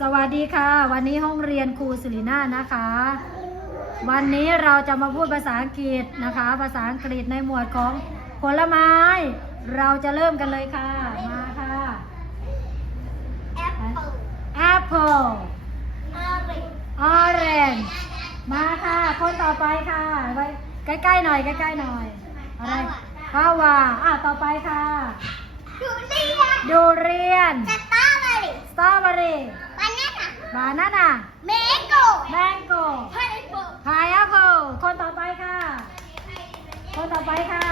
สวัสดีค่ะ วันนี้ห้องเรียนครูสิรินานะคะ วันนี้เราจะมาพูดภาษาอังกฤษนะคะ ภาษาอังกฤษในหมวดของผลไม้ เราจะเริ่มกันเลยค่ะ มาค่ะ Apple apple Orange orange มาค่ะ คนต่อไปค่ะไว้ใกล้ๆหน่อยใกล้ๆหน่อย อะไรข้าวาอะต่อไปค่ะ Durian ดูเรียน Strawberry สตรอเบอรี่ Banana บานาน่า Mango แมงโก้ Pineapple พายแอปเปิลคนต่อไปค่ะ คนต่อไปค่ะ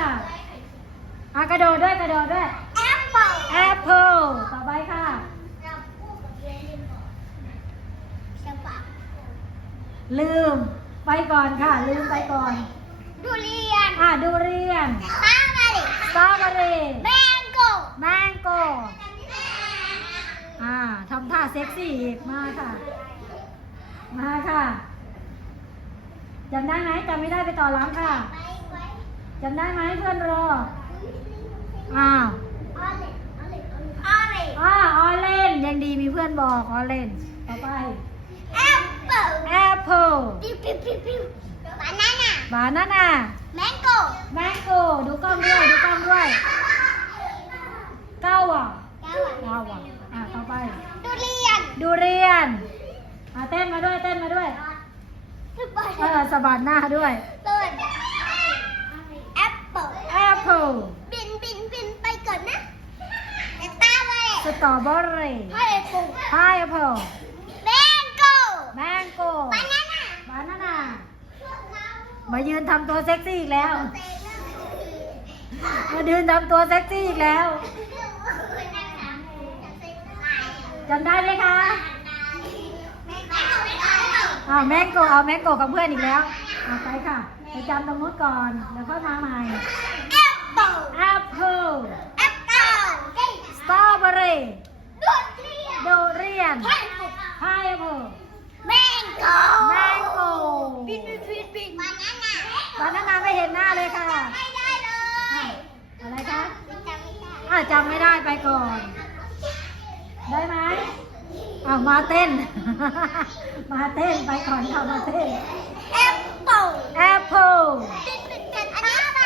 อะกระโดดด้วยกระโดดด้วย Apple แอปเปิลต่อไปค่ะลืมไปก่อนค่ะ ลืมไปก่อน Durian อะดูเรียน Strawberry สตรอเบอรี่ Mango แมงโก้ อ่าทำท่าเซ็กซี่อีกมาค่ะ มาค่ะจำได้ไหมจำไม่ได้ไปต่อหลังค่ะจำได้ไหมเพื่อนรออ้าว Orange Orange อ้าออเลนยังดีมีเพื่อนบอกออเลนต่อไป Apple แอปเปิล Pew pew pew pew Banana บานาน่า Mango แมงโก้ดูกล้องด้วยดูกล้องด้วยเก้าอะเก้าอะอะต่อไป Durian ดูเรียนอะเต้นมาด้วยเต้นมาด้วยเออสะบัดหน้าด้วยต้น Apple แอปเปิลบินบินบินไปก่อนนะสตาร์เบอร์สตรอเบอรี่พายแอปเปิลพายแอปเปิลแมงโก้แมงโก้บานาน่าบานาน่ามายืนทำตัวเซ็กซี่อีกแล้ว มายืนทำตัวเซ็กซี่อีกแล้ว จำได้ไหมคะอ้าวแมงโก้เอาแมงโก้กับเพื่อนอีกแล้วเอาไปค่ะไปจำตรงนู้นก่อนแล้วก็มาใหม่แอปเปิลแอปเปิลแอปเปิลสตรอเบอรี่ดูดเรียนดูเรียนพายแอปเปิลพายแอปเปิลแมงโก้แมงโก้บินบินบินบินบานาน่าตอนนั้นนาไม่เห็นหน้าเลยค่ะ ไม่ได้เลอะยอะไรคะ จำไม่ได้ อะจำไม่ได้ไปก่อน ได้ไหมอะมาเต้น มาเต้นไปก่อนค่ะมาเต้นแอปเปิลแอปเปิลบินบินบินอันนี้อะไร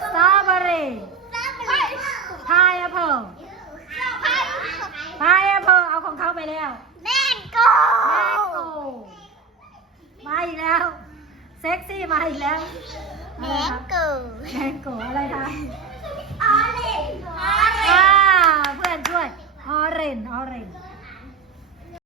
สตรอเบอรี่สตรอเบอรี่พายแอปเปิลพายพายแอปเปิลเอาของเขาไปแล้วแมงโก้แมงโก้มาอีกแล้ว เซ็กซี่มาอีกแล้วแมอะไรงคะโก้แมงโก้อะไรคะ